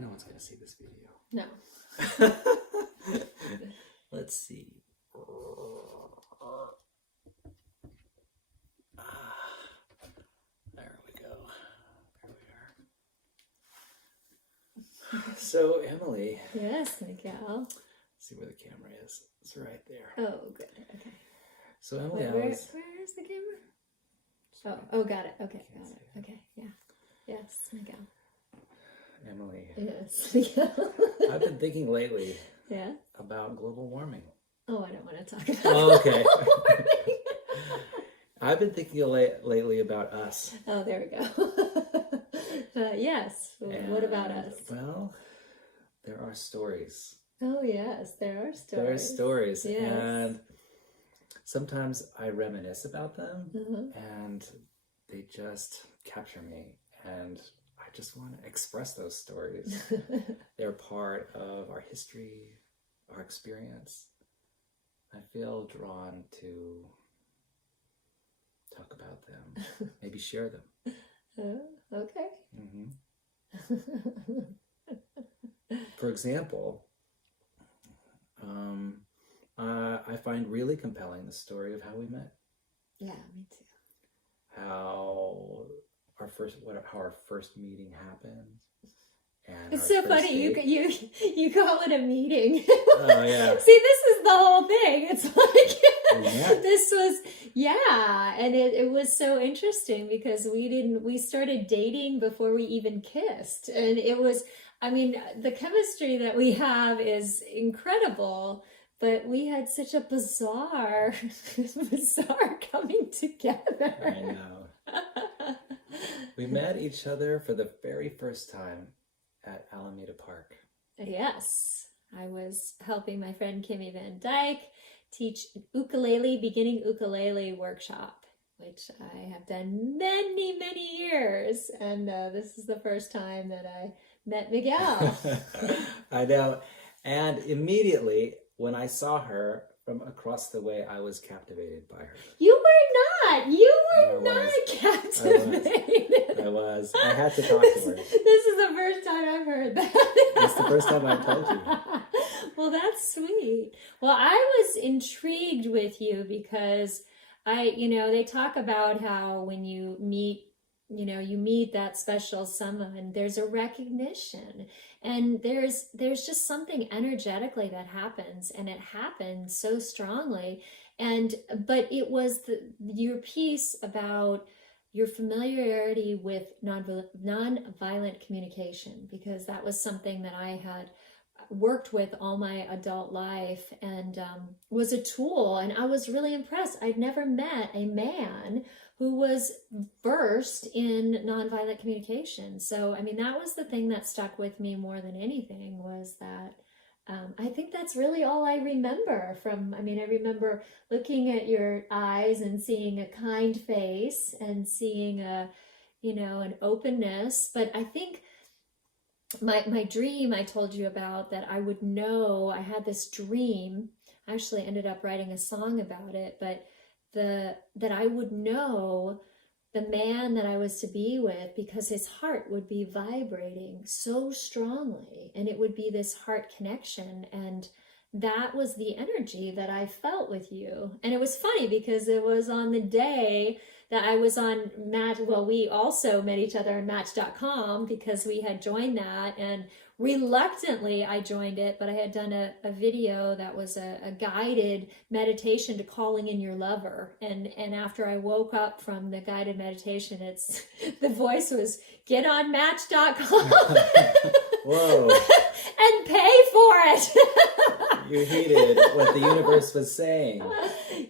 No one's going to see this video. No. Let's see. There we go. There we are. So, Emily. Yes, Miguel. See where the camera is. It's right there. Oh, good. Okay. So, Emily, where's the camera? Oh, got it. Okay, got it. Okay, yeah. Yes, Miguel. Emily. Yes, Miguel. I've been thinking lately about global warming. Oh, I don't want to talk about okay. I've been thinking lately about us. Oh, there we go. Yes. What about us? Well, there are stories. Oh, yes, there are stories. There are stories. Yes. And sometimes I reminisce about them, and they just capture me. And I just want to express those stories. They're part of our history, our experience. I feel drawn to talk about them, maybe share them. Okay. For example, I find really compelling the story of how we met. Yeah, me too. How our first meeting happened. And it's so funny. You call it a meeting. Oh yeah. See, this is the whole thing. It's like Yeah. This was and it was so interesting because we started dating before we even kissed, and it was. I mean, the chemistry that we have is incredible, but we had such a bizarre coming together. I know. We met each other for the very first time at Alameda Park. Yes. I was helping my friend Kimmy Van Dyke teach beginning ukulele workshop, which I have done many, many years. And this is the first time that I met Miguel. I know. And immediately when I saw her from across the way, I was captivated by her. You were not. You were not captivated. I was. I had to talk to her. This is the first time I've heard that. That's the first time I told you. Well, that's sweet. Well, I was intrigued with you because they talk about how when you meet that special someone, there's a recognition, and there's just something energetically that happens, and it happens so strongly. But it was your piece about your familiarity with nonviolent communication, because that was something that I had worked with all my adult life, and was a tool, and I was really impressed. I'd never met a man who was versed in nonviolent communication. So, I mean, that was the thing that stuck with me more than anything, was that I think that's really all I remember I remember looking at your eyes and seeing a kind face and seeing an openness. But I think my dream I told you about, that I would know, I had this dream, I actually ended up writing a song about it, but that I would know the man that I was to be with, because his heart would be vibrating so strongly, and it would be this heart connection, and that was the energy that I felt with you. And it was funny because it was on the day that I was on Match. Well, we also met each other on Match.com because we had joined that, and reluctantly I joined it, but I had done a video that was a guided meditation to calling in your lover. And after I woke up from the guided meditation, the voice was, get on Match.com. Whoa. And pay for it. You heeded what the universe was saying.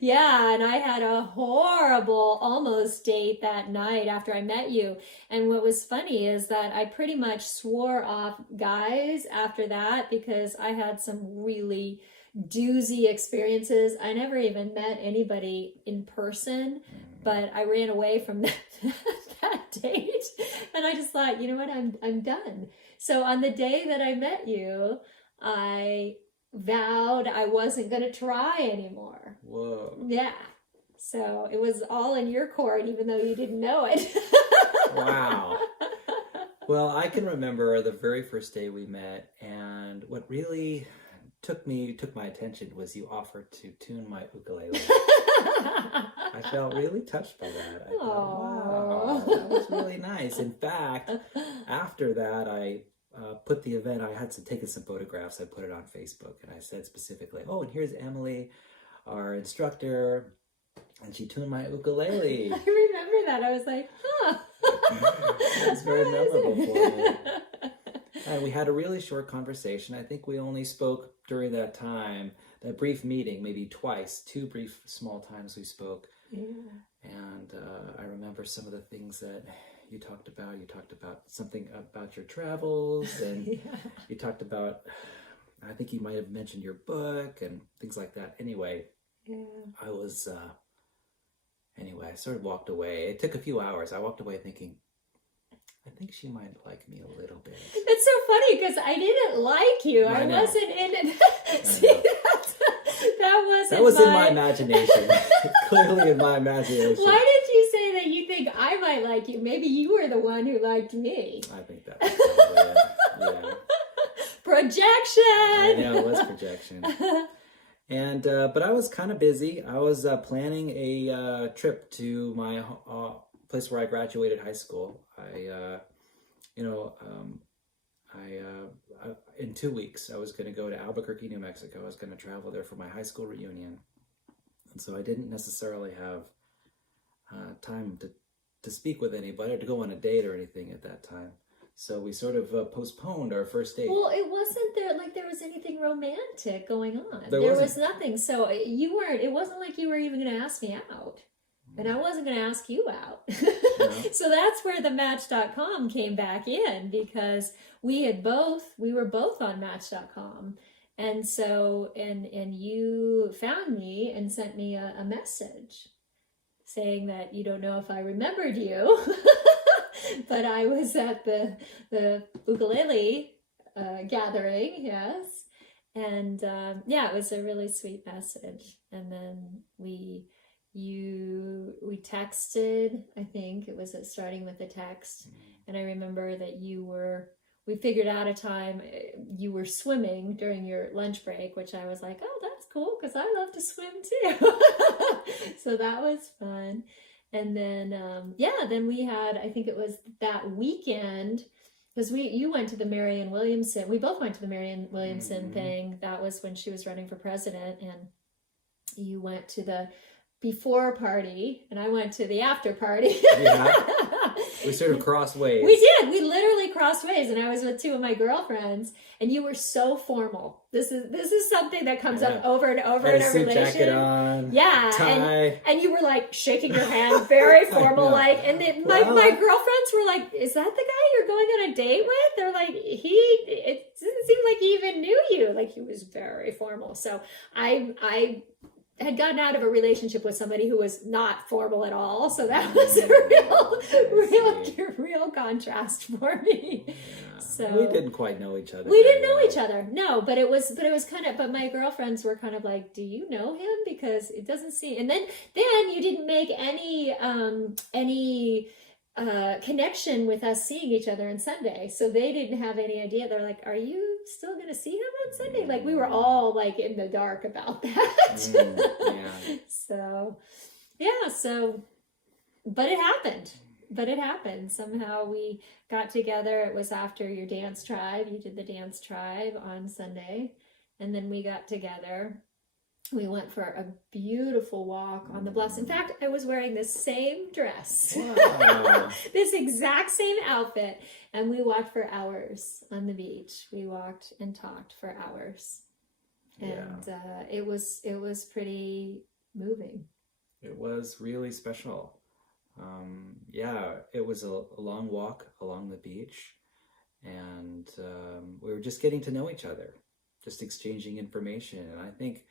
Yeah, and I had a horrible almost date that night after I met you. And what was funny is that I pretty much swore off guys after that, because I had some really doozy experiences. I never even met anybody in person, but I ran away from that date. And I just thought, you know what, I'm done. So on the day that I met you, I vowed I wasn't going to try anymore. Whoa. Yeah. So it was all in your court, even though you didn't know it. Wow. Well, I can remember the very first day we met, and what really took my attention was you offered to tune my ukulele. I felt really touched by that. I thought, wow, that was really nice. In fact, after that, I put the event, I had taken some photographs, I put it on Facebook, and I said specifically, oh, and here's Emily, our instructor, and she tuned my ukulele. I remember that. I was like, huh. It was very memorable for me. And we had a really short conversation. I think we only spoke during that time, that brief meeting, maybe twice, 2 brief small times we spoke. Yeah. And I remember some of the things that you talked about. You talked about something about your travels, and Yeah. you talked about, I think you might have mentioned your book and things like that. Anyway, Yeah. I was, I sort of walked away. It took a few hours. I walked away thinking, I think she might like me a little bit. It's so funny because I didn't like you. I know. wasn't in it. See, that was in my imagination. Clearly in my imagination. Why did you say that you think I might like you? Maybe you were the one who liked me. I think that was probably it. Yeah. Projection! I know, it was projection. And but I was kind of busy. I was planning a trip to my place where I graduated high school. In 2 weeks, I was going to go to Albuquerque, New Mexico. I was going to travel there for my high school reunion. And so I didn't necessarily have time to speak with anybody or to go on a date or anything at that time. So we sort of postponed our first date. Well, it wasn't there was anything romantic going on. There was nothing. So it wasn't like you were even going to ask me out. And I wasn't going to ask you out. No. So that's where the Match.com came back in, because we were both on Match.com. And so, and you found me and sent me a message saying that you don't know if I remembered you, but I was at the ukulele gathering, yes. And it was a really sweet message. And then we texted. I think it was starting with a text. And I remember that we figured out a time. You were swimming during your lunch break, which I was like, oh, that's cool, because I love to swim too. So that was fun. And then then we had, I think it was that weekend, because you went to the Marianne Williamson, we both went to the Marianne Williamson thing. That was when she was running for president, and you went to the before party and I went to the after party. Yeah. We sort of crossed ways. We did. We literally crossed ways, and I was with 2 of my girlfriends, and you were so formal. This is something that comes up over and over in our suit relationship. Jacket on, yeah, tie. and you were like shaking your hand, very formal, like. And my girlfriends were like, "Is that the guy you're going on a date with?" They're like, "It didn't seem like he even knew you. Like, he was very formal." So I had gotten out of a relationship with somebody who was not formal at all, so that was a real contrast for me. Yeah. So we didn't quite know each other. We didn't know each other, no. But it was kind of. But my girlfriends were kind of like, "Do you know him? Because it doesn't seem." And then you didn't make any connection with us seeing each other on Sunday, so they didn't have any idea. They're like, "Are you still going to see him on Sunday?" Like, we were all like in the dark about that. Yeah. So but it happened. Somehow we got together. It was after your dance tribe. You did the dance tribe on Sunday, and then we got together. We went for a beautiful walk on the bluffs. In fact, I was wearing this same dress. Wow. This exact same outfit. And we walked for hours on the beach. We walked and talked for hours. And it was pretty moving. It was really special. It was a long walk along the beach. And we were just getting to know each other, just exchanging information. And I think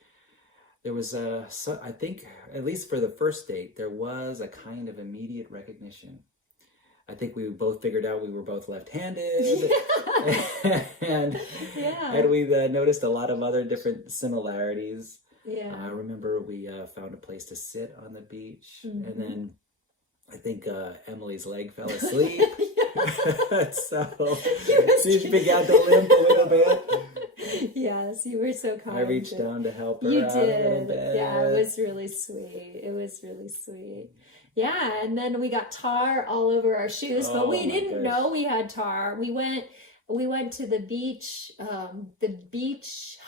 there was I think, at least for the first date, there was a kind of immediate recognition. I think we both figured out we were both left-handed. and we noticed a lot of other different similarities. Yeah. I remember we found a place to sit on the beach. Mm-hmm. And then I think Emily's leg fell asleep. So You she began to limp a little bit. Yes, you were so kind. I reached down to help her You out a little did. bit. Yeah, it was really sweet. It was really sweet. Yeah, and then we got tar all over our shoes, but Oh we my didn't gosh. know we had tar. We went to the beach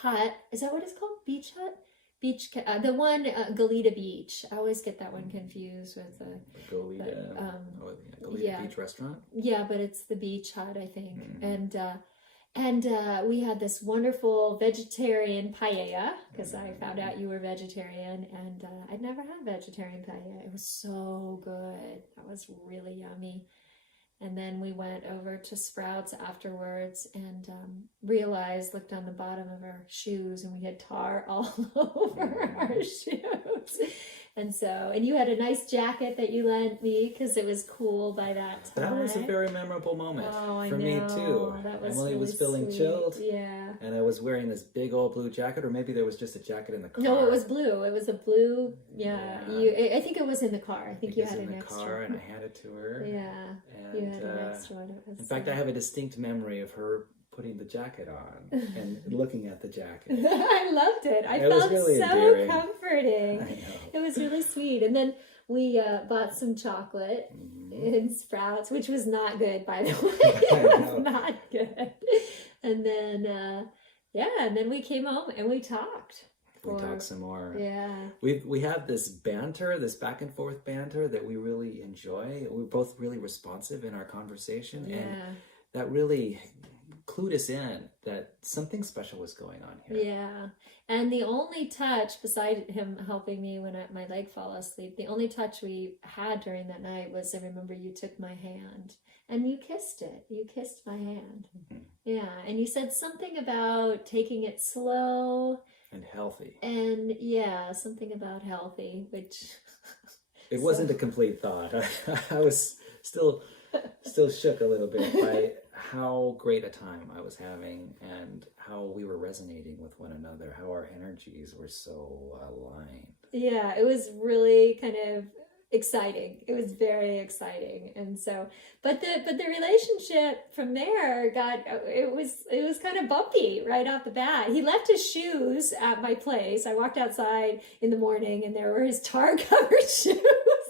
hut. Is that what it's called? Beach hut? The one, Goleta Beach. I always get that one confused with the Goleta, Goleta yeah. Beach restaurant. Yeah, but it's the beach hut, I think. Mm. And we had this wonderful vegetarian paella because I found out you were vegetarian, and I'd never had vegetarian paella. It was so good. That was really yummy. And then we went over to Sprouts afterwards and looked on the bottom of our shoes, and we had tar all over our shoes. And you had a nice jacket that you lent me because it was cool by that time. That was a very memorable moment for me too. That was Emily really was feeling sweet. chilled. Yeah. And I was wearing this big old blue jacket, or maybe there was just a jacket in the car. No, it was blue. It was a blue. Yeah. I think it was in the car. I think you had an extra. Car, and I handed it to her. Yeah. And, you had an extra one. In fact, I have a distinct memory of her putting the jacket on and looking at the jacket. I loved it. I It was felt really so endearing. comforting. I know. It was really sweet. And then we bought some chocolate in Sprouts, which was not good, by the way. It was not good. And then, and then we came home and we talked. We talked some more. Yeah. We have this banter, this back and forth banter that we really enjoy. We're both really responsive in our conversation, and that really clued us in that something special was going on here. Yeah. And the only touch, beside him helping me when my leg fell asleep, the only touch we had during that night was, I remember you took my hand and you kissed it. You kissed my hand. Mm-hmm. Yeah. And you said something about taking it slow. And healthy. And something about healthy, which... It wasn't a complete thought. I was still shook a little bit by how great a time I was having and how we were resonating with one another, how our energies were so aligned. Yeah, it was really kind of exciting. It was very exciting. And so, but the relationship from there it was kind of bumpy right off the bat. He left his shoes at my place. I walked outside in the morning and there were his tar covered shoes.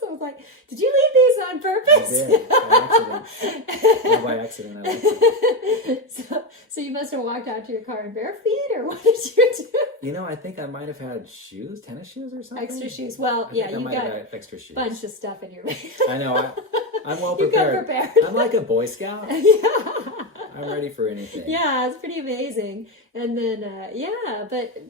I was like, did you leave these on purpose? I did, by accident. No, by accident, I left them. So you must have walked out to your car in bare feet, or what did you do? You know, I think I might have had shoes, tennis shoes or something. Extra shoes. Well, you got extra shoes. Bunch of stuff in your bag. I know. I'm well You got prepared. prepared. I'm like a Boy Scout. Yeah. I'm ready for anything. Yeah, it's pretty amazing. And then,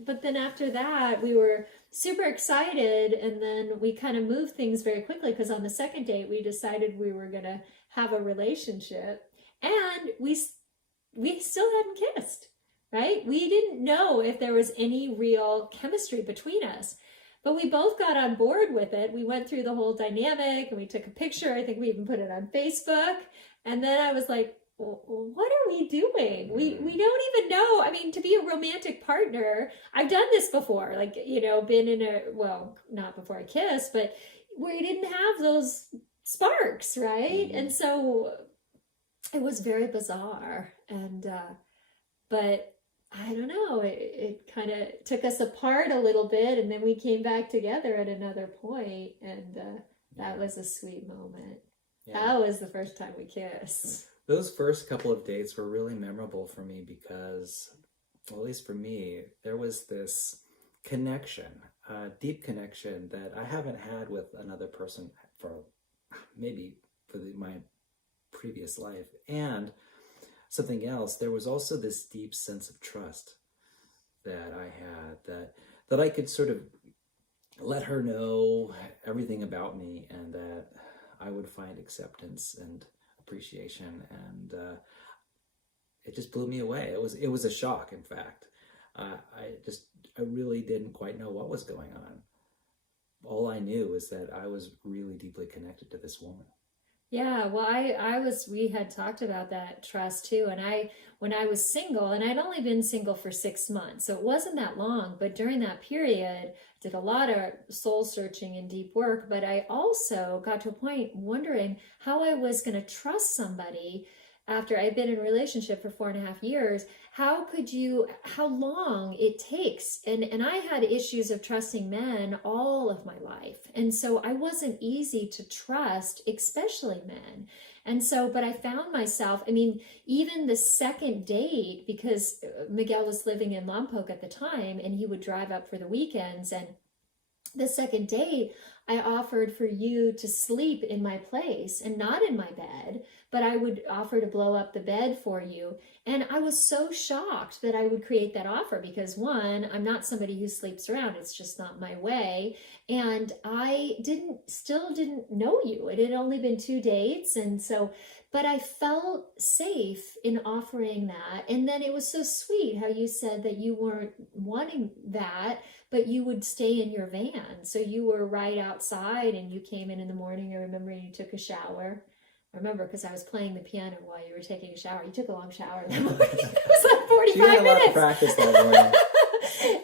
but then after that, we were super excited, and then we kind of moved things very quickly because on the second date, we decided we were going to have a relationship, and we still hadn't kissed, right? We didn't know if there was any real chemistry between us. But we both got on board with it. We went through the whole dynamic and we took a picture. I think we even put it on Facebook. And then I was like, what are we doing? We don't even know. I mean, to be a romantic partner, I've done this before, like, been in not before I kissed, but we didn't have those sparks, right? And so it was very bizarre. And, but I don't know, it kind of took us apart a little bit, and then we came back together at another point, and that was a sweet moment. Yeah. That was the first time we kissed. Those first couple of dates were really memorable for me because, well, at least for me, there was this connection, deep connection that I haven't had with another person for my previous life. And something else, there was also this deep sense of trust that I had, that I could sort of let her know everything about me, and that I would find acceptance and appreciation, and it just blew me away. It was a shock, in fact. I really didn't quite know what was going on. All I knew is that I was really deeply connected to this woman. Yeah, well, we had talked about that trust too. And when I was single, and I'd only been single for 6 months, so it wasn't that long, but during that period, I did a lot of soul searching and deep work. But I also got to a point wondering how I was going to trust somebody after I'd been in a relationship for 4.5 years. How long it takes. And I had issues of trusting men all of my life. And so I wasn't easy to trust, especially men. And so, but I found myself, I mean, even the second date, because Miguel was living in Lompoc at the time and he would drive up for the weekends. And the second date, I offered for you to sleep in my place and not in my bed, but I would offer to blow up the bed for you. And I was so shocked that I would create that offer because, one, I'm not somebody who sleeps around. It's just not my way. And I still didn't know you. It had only been 2 dates. And so, but I felt safe in offering that. And then it was so sweet how you said that you weren't wanting that, but you would stay in your van. So you were right outside and you came in the morning. I remember you took a shower. I remember because I was playing the piano while you were taking a shower. You took a long shower that morning. It was like 45 minutes. You had a lot of practice that morning.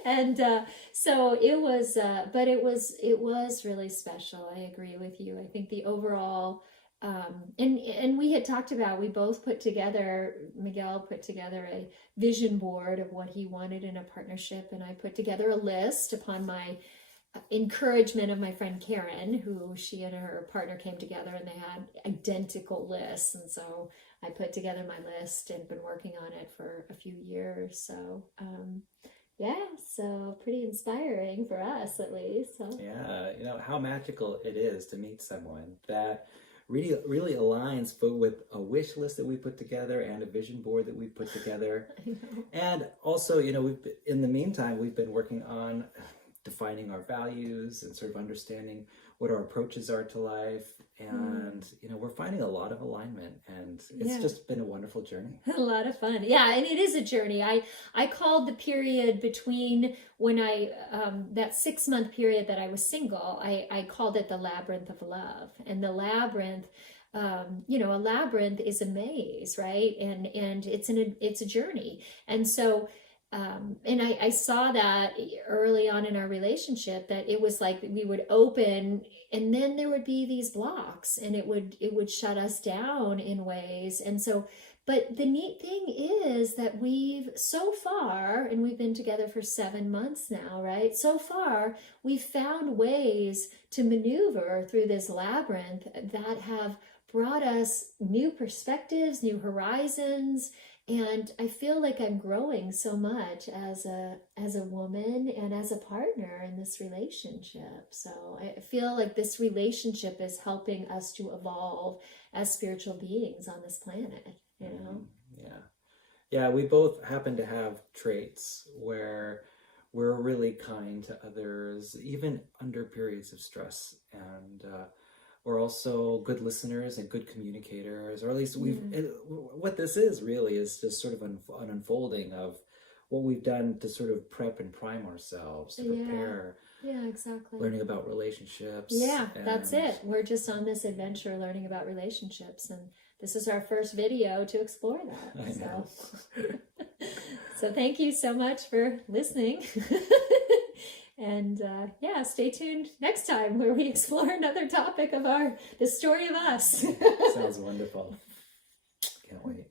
And so it was, but it was really special. I agree with you. I think the overall, and we had talked about, we both put together, Miguel put together a vision board of what he wanted in a partnership. And I put together a list upon my encouragement of my friend Karen, who she and her partner came together and they had identical lists. And so I put together my list and been working on it for a few years. So, yeah, so pretty inspiring for us at least. So. Yeah, how magical it is to meet someone that really aligns with a wish list that we put together and a vision board that we put together. I know. And also, in the meantime, we've been working on defining our values and sort of understanding what our approaches are to life. And, we're finding a lot of alignment, and it's just been a wonderful journey. A lot of fun. Yeah. And it is a journey. I called the period between when that 6-month period that I was single, I called it the labyrinth of love. And the labyrinth, a labyrinth is a maze, right? And it's a journey. And so, and I saw that early on in our relationship, that it was like we would open and then there would be these blocks and it would shut us down in ways. And so, but the neat thing is that we've so far, and we've been together for 7 months now, right? So far, we've found ways to maneuver through this labyrinth that have brought us new perspectives, new horizons. And I feel like I'm growing so much as a woman and as a partner in this relationship. So I feel like this relationship is helping us to evolve as spiritual beings on this planet, Yeah, we both happen to have traits where we're really kind to others, even under periods of stress. And we're also good listeners and good communicators, or at least what this is really is just sort of an unfolding of what we've done to sort of prep and prime ourselves to prepare. Yeah, exactly. Learning about relationships. Yeah, that's it. We're just on this adventure learning about relationships, and this is our first video to explore that. I know. So thank you so much for listening. And stay tuned next time where we explore another topic of the story of us. Sounds wonderful. Can't wait.